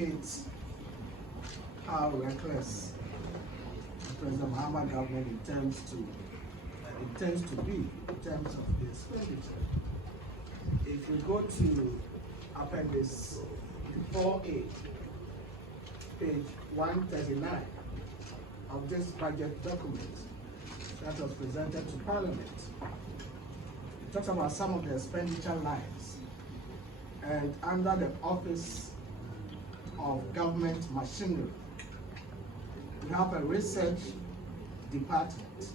indicates how reckless the President Mahama government intends to be in terms of the expenditure. If you go to Appendix 4A, page 139 of this budget document that was presented to Parliament, it talks about some of the expenditure lines. And under the Office of Government Machinery, we have a research department.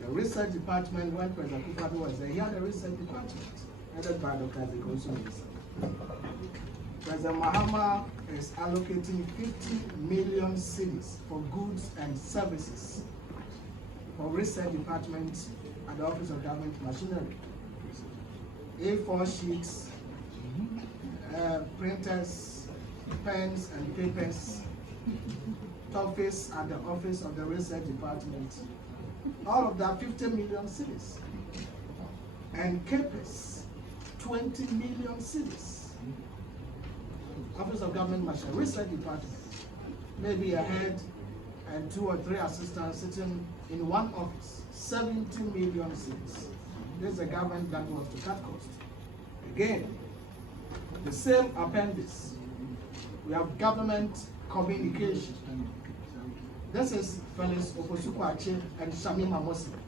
The research department, when President Akufo-Addo was there, he had a research department headed by Dr. Zekosu. President Mahama is allocating 50 million cedis for goods and services for research department at the Office of Government Machinery. A4 sheets, printers, pens and papers, Toffees at the Office of the Research Department. All of that 50 million cedis. And capers, 20 million cedis. Office of Government Machinery, Research Department. Maybe a head and 2 or 3 assistants sitting in one office, 70 million cedis. This is a government that wants to cut costs. Again, the same appendix, we have government communication. This is Felix Ofosu-Kwakye and Shamima Muslim.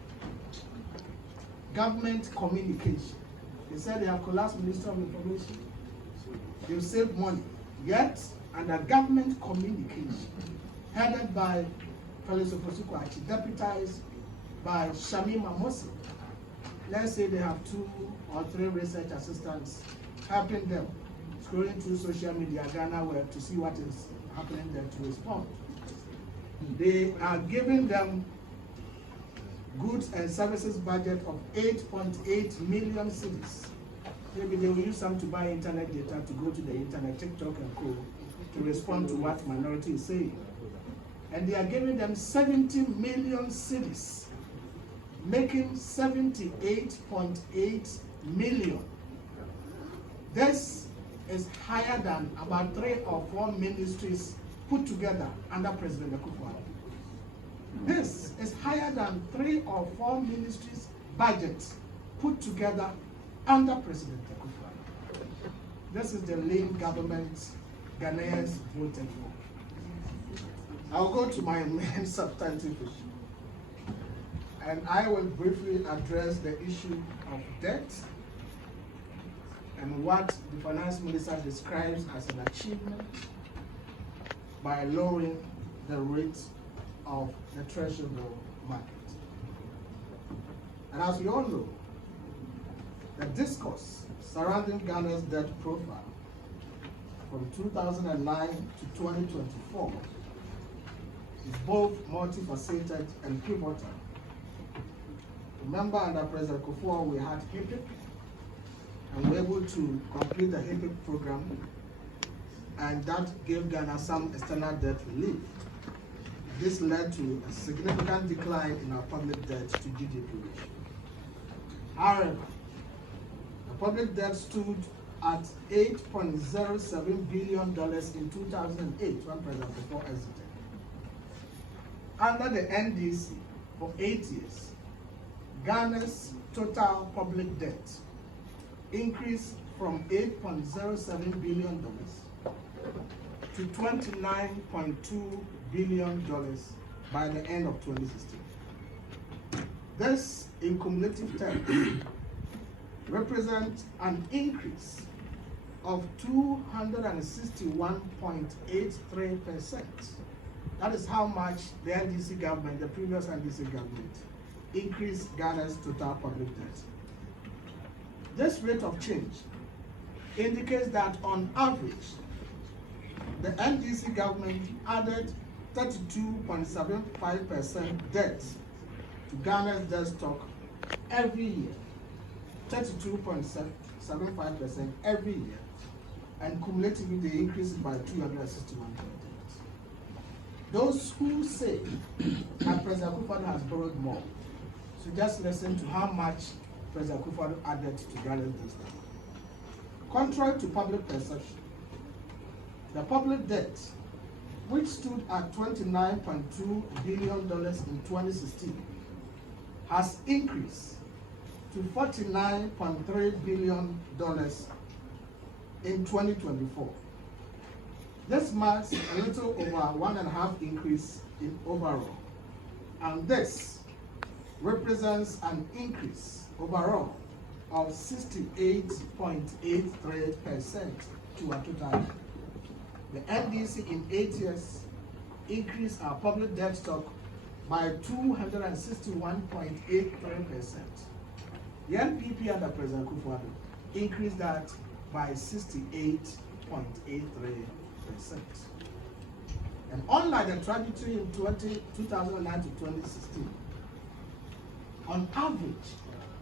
Government communication. They said they have collapsed Ministry of Information. They've saved money. Yet, under government communication, headed by Felix Ofosu-Kwakye, deputized by Shamima Muslim, let's say they have 2 or 3 research assistants helping them scrolling through social media, Ghana web, to see what is happening there to respond. They are giving them goods and services budget of 8.8 million cedis. Maybe they will use some to buy internet data to go to the internet, TikTok and co, to respond to what minority is saying. And they are giving them 70 million cedis, making 78.8 million. This is higher than about 3 or 4 ministries put together under President Akufo-Addo. This is higher than 3 or 4 ministries' budgets put together under President Akufo-Addo. This is the lame government Ghanaians voted for. I'll go to my main substantive issue. And I will briefly address the issue of debt and what the finance minister describes as an achievement by lowering the rate of the treasury bill market. And as we all know, the discourse surrounding Ghana's debt profile from 2009 to 2024 is both multifaceted and pivotal. Remember, under President Akufo, we had HIPIP, and we were able to complete the HIPIP program, and that gave Ghana some external debt relief. This led to a significant decline in our public debt to GDP ratio. However, the public debt stood at $8.07 billion in 2008 when President Akufo exited. Under the NDC, for 8 years, Ghana's total public debt increased from $8.07 billion to $29.2 billion by the end of 2016. This, in cumulative terms, represents an increase of 261.83%. That is how much the NDC government, the previous NDC government, increased Ghana's total public debt. This rate of change indicates that on average, the NDC government added 32.75% debt to Ghana's debt stock every year, 32.75% every year, and cumulatively they increased it by 261.8. Those who say that President Akufo-Addo has borrowed more, so just listen to how much President Akufo-Addo added to Ghana's debt stock. Contrary to public perception, the public debt, which stood at $29.2 billion in 2016, has increased to $49.3 billion in 2024. This marks a little over 1.5 increase in overall, and this represents an increase overall of 68.83% to our total. The NDC in 8 years increased our public debt stock by 261.83%. The NPP under President Kufuor increased that by 68.83%. And unlike the trajectory in 2009 to 2016, on average,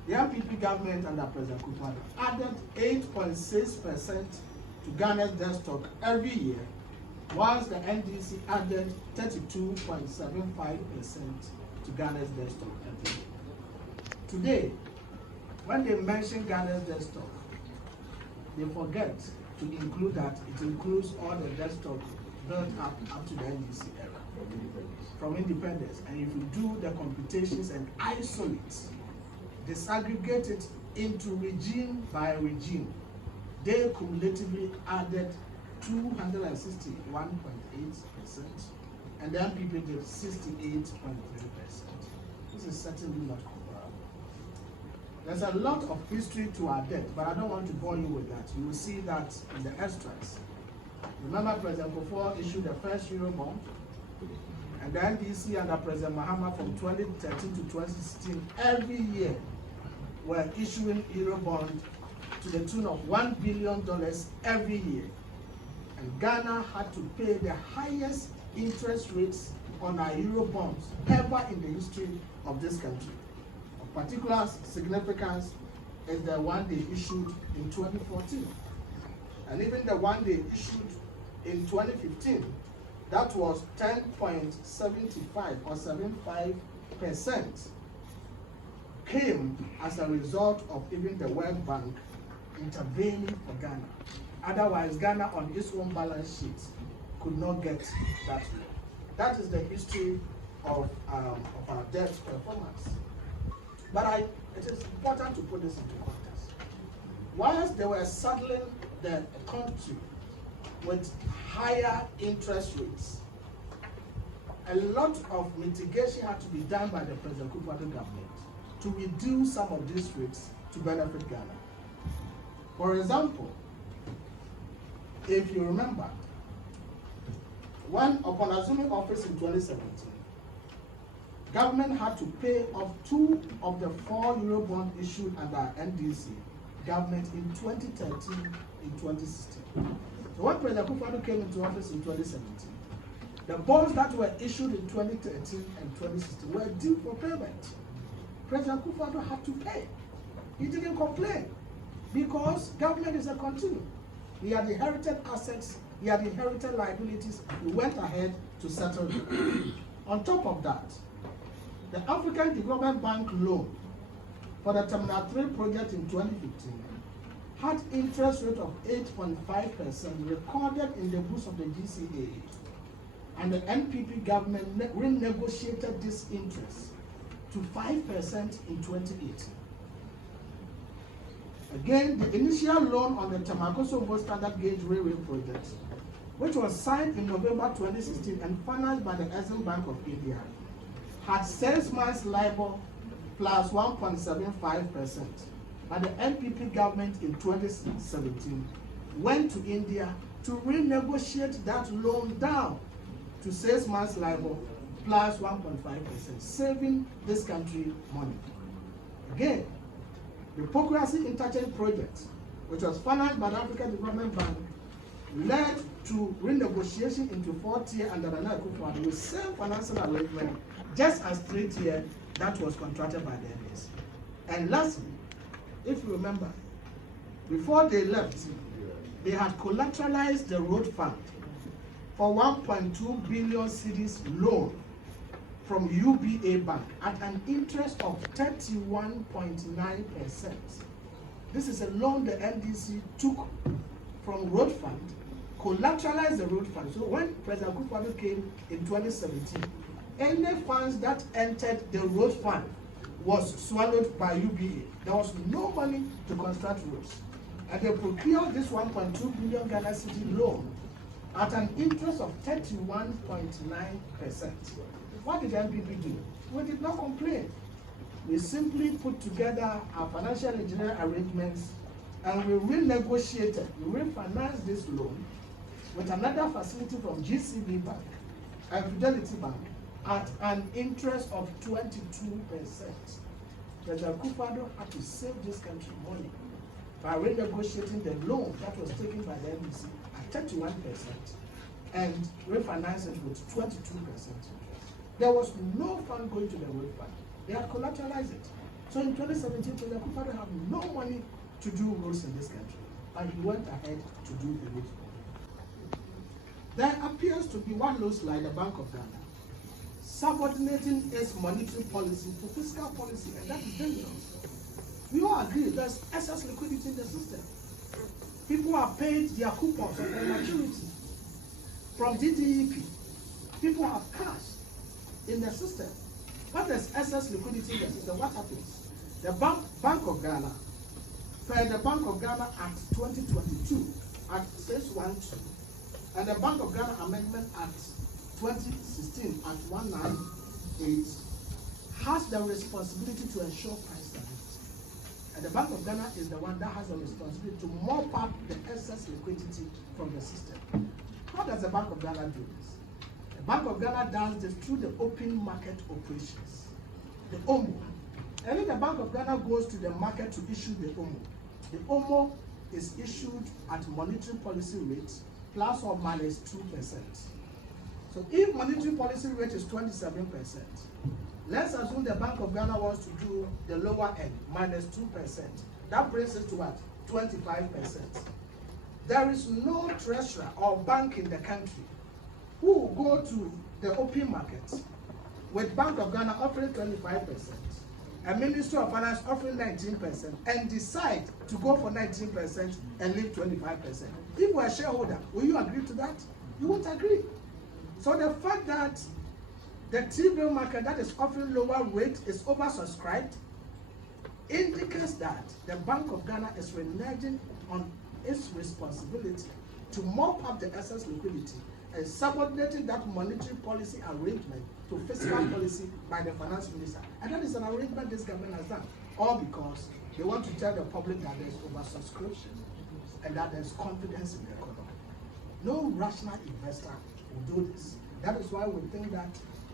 the NPP government under President Kufuor added 8.6% to Ghana's debt stock every year, whilst the NDC added 32.75% to Ghana's debt stock every year. Today, when they mention Ghana's debt stock, they forget to include that it includes all the debt stock built up to the NDC era, from independence. And if you do the computations and isolate, disaggregate it into regime by regime, they cumulatively added 261.8%, and the NPP did 68.3%. This is certainly not comparable. There's a lot of history to our debt, but I don't want to bore you with that. You will see that in the extracts. Remember, President Kufuor issued the first Eurobond, and the NDC under President Mahama from 2013 to 2016, every year were issuing Eurobond to the tune of $1 billion every year. And Ghana had to pay the highest interest rates on our Eurobonds ever in the history of this country. Of particular significance is the one they issued in 2014. And even the one they issued in 2015, that was 10.75 or 75%, came as a result of even the World Bank intervening for Ghana. Otherwise, Ghana on its own balance sheet could not get that low. That is the history of our debt performance. But it is important to put this into context. Whilst they were saddling the country with higher interest rates, a lot of mitigation had to be done by the President Kufuor government to reduce some of these rates to benefit Ghana. For example, if you remember, upon assuming office in 2017, government had to pay off 2 of the 4 Eurobond issued under NDC government in 2013 and 2016. So when President Kufuor came into office in 2017, the bonds that were issued in 2013 and 2016 were due for payment. President Kufuor had to pay. He didn't complain because government is a continuum. He had inherited assets, he had inherited liabilities, he went ahead to settle them. On top of that, the African Development Bank loan for the Terminal 3 project in 2015 had interest rate of 8.5% recorded in the books of the GCA, and the NPP government renegotiated this interest to 5% in 2018. Again, the initial loan on the Tamakoso Standard Gauge Railway project, which was signed in November 2016 and financed by the Exim Bank of India, had 6 months LIBOR plus 1.75%. But the NPP government in 2017 went to India to renegotiate that loan down to 6 months LIBOR plus 1.5%, saving this country money. Again, the Pokrasi Interchange project, which was financed by the African Development Bank, led to renegotiation into 4th year under the Nana Akufo-Addo with same financial arrangement, just as 3rd year that was contracted by the NDC. And lastly, if you remember, before they left, they had collateralized the road fund for 1.2 billion cedis loan from UBA Bank at an interest of 31.9%. This is a loan the NDC took from road fund, collateralize the road fund. So when President Akufo-Addo came in 2017, any funds that entered the road fund was swallowed by UBA. There was no money to construct roads. And they procured this 1.2 billion Ghana cedi loan at an interest of 31.9%. What did NPP do? We did not complain. We simply put together our financial engineering arrangements and we renegotiated, we refinanced this loan with another facility from GCB Bank and Fidelity Bank at an interest of 22%. President Akufo-Addo had to save this country money by renegotiating the loan that was taken by the NBC at 31% and refinance it with 22% interest. There was no fund going to the road fund. They had collateralized it. So in 2017, President Akufo-Addo had no money to do roads in this country, and he went ahead to do the roads. There appears to be what looks like the Bank of Ghana subordinating its monetary policy to fiscal policy, and that is dangerous. We all agree there's excess liquidity in the system. People have paid their coupons of their maturity from DDEP. People have cash in the system. When there's excess liquidity in the system, what happens? The Bank of Ghana, per the Bank of Ghana Act 2022, Act 612, and the Bank of Ghana Amendment Act 2016 at 198, has the responsibility to ensure price stability. And the Bank of Ghana is the one that has the responsibility to mop up the excess liquidity from the system. How does the Bank of Ghana do this? The Bank of Ghana does this through the open market operations, the OMO. And if the Bank of Ghana goes to the market to issue the OMO is issued at monetary policy rates plus or minus 2%. So if monetary policy rate is 27%, let's assume the Bank of Ghana wants to do the lower end, minus 2%. That brings it to what? 25%. There is no treasurer or bank in the country who will go to the open market with Bank of Ghana offering 25%, a Ministry of Finance offering 19%, and decide to go for 19% and leave 25%. If you are a shareholder, will you agree to that? You won't agree. So the fact that the T-bill market that is offering lower rate is oversubscribed indicates that the Bank of Ghana is reneging on its responsibility to mop up the excess liquidity and subordinating that monetary policy arrangement to fiscal policy by the finance minister. And that is an arrangement this government has done, all because they want to tell the public that there is oversubscription and that there is confidence in the economy. No rational investor will do this. That is why we think that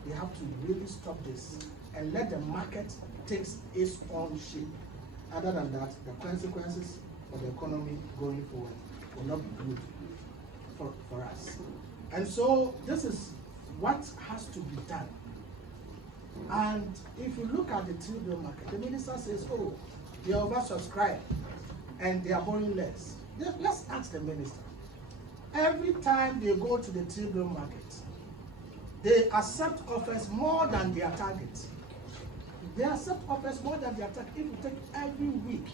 they have to really stop this and let the market take its own shape. Other than that, the consequences for the economy going forward will not be good for us. And so this is what has to be done. And if you look at the T-bill market, the minister says, oh, they are oversubscribed and they are borrowing less. Let's ask the minister. Every time they go to the T-bill market, they accept offers more than their target. They accept offers more than their target. If you take every week,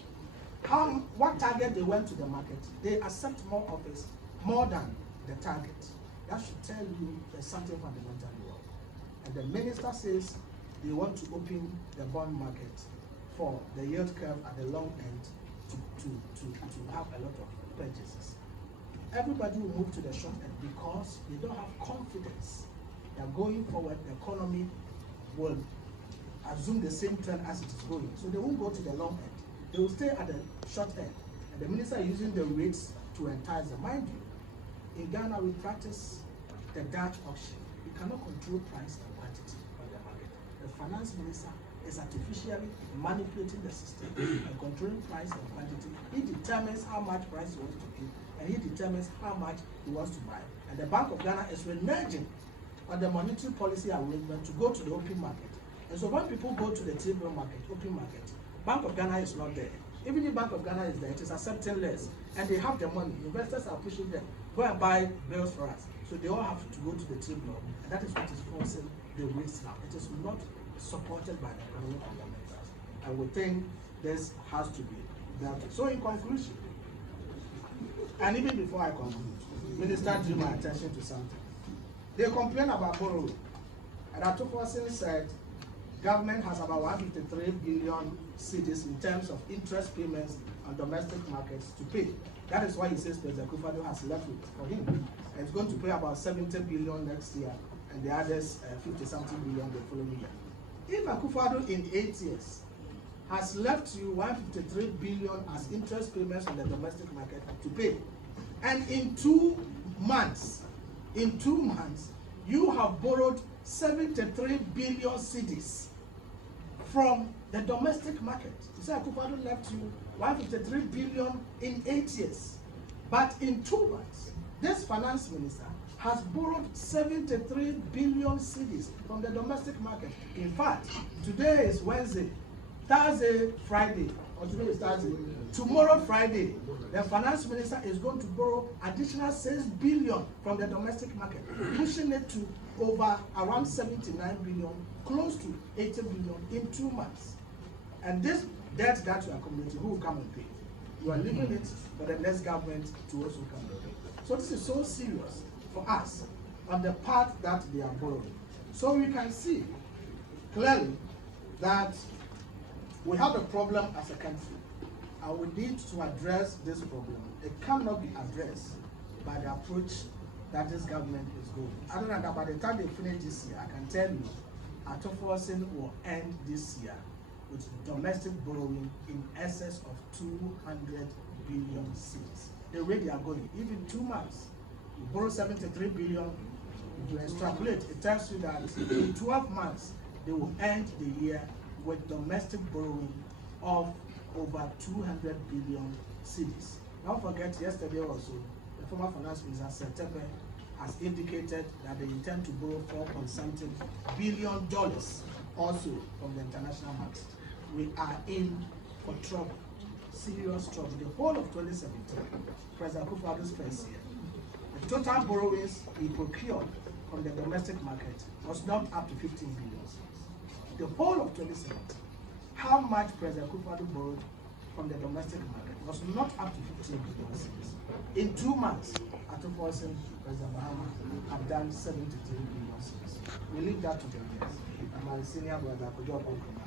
what target they went to the market, they accept more offers more than the target. That should tell you there's something fundamentally wrong. And the minister says they want to open the bond market for the yield curve at the long end to have a lot of purchases. Everybody will move to the short end because they don't have confidence that going forward the economy will assume the same trend as it is going. So they won't go to the long end. They will stay at the short end. And the minister is using the rates to entice them. Mind you, in Ghana we practice the Dutch auction. We cannot control price and quantity on the market. The finance minister is artificially manipulating the system and controlling price and quantity. He determines how much price he wants to give, and he determines how much he wants to buy. And the Bank of Ghana is reneging on the monetary policy arrangement to go to the open market. And so when people go to the T-bill market, open market, Bank of Ghana is not there. Even if Bank of Ghana is there, it is accepting less. And they have the money. Investors are pushing them. Go and buy bills for us. So they all have to go to the T-bill. And that is what is forcing the rates now. It is not supported by the economic fundamentals. And we think this has to be dealt with. So in conclusion, And even before I conclude, Minister drew my attention to something. They complain about borrowing. And Toffees said government has about 153 billion cedis in terms of interest payments on domestic markets to pay. That is why he says President Akufo-Addo has left it for him. And it's going to pay about 70 billion next year, and the others 50-something billion the following year. If Akufo-Addo in 8 years has left you 153 billion as interest payments on the domestic market to pay, and in 2 months, you have borrowed 73 billion cedis from the domestic market. You say Akufo-Addo left you 153 billion in 8 years, but in 2 months, this finance minister has borrowed 73 billion cedis from the domestic market. In fact, today is Wednesday, Thursday, Friday, or today is Thursday. Tomorrow, Friday, the finance minister is going to borrow additional 6 billion from the domestic market, pushing it to over around 79 billion, close to 80 billion in 2 months. And this debt that you are accumulating, who will come and pay? You are leaving it for the next government to also come and pay. So this is so serious for us on the part that they are borrowing. So we can see clearly that we have a problem as a country, and we need to address this problem. It cannot be addressed by the approach that this government is going. Other than that, by the time they finish this year, I can tell you, Toffees will end this year with domestic borrowing in excess of 200 billion cedis. The way they are going, even 2 months, you borrow 73 billion, to extrapolate, it tells you that in 12 months, they will end the year with domestic borrowing of over 200 billion cedis. Don't forget, yesterday also, the former finance minister, Tepe, has indicated that they intend to borrow $4.something billion also from the international market. We are in for trouble, serious trouble. The whole of 2017, President Akufo-Addo's first year, the total borrowings he procured from the domestic market was not up to 15 billion. The whole of 2017, how much President Akufo-Addo borrowed from the domestic market was not up to 15 billion. In 2 months, Toffees and President Mahama have done 73 billion. We leave that to the guests. And my senior brother, Kojo Okonkoma.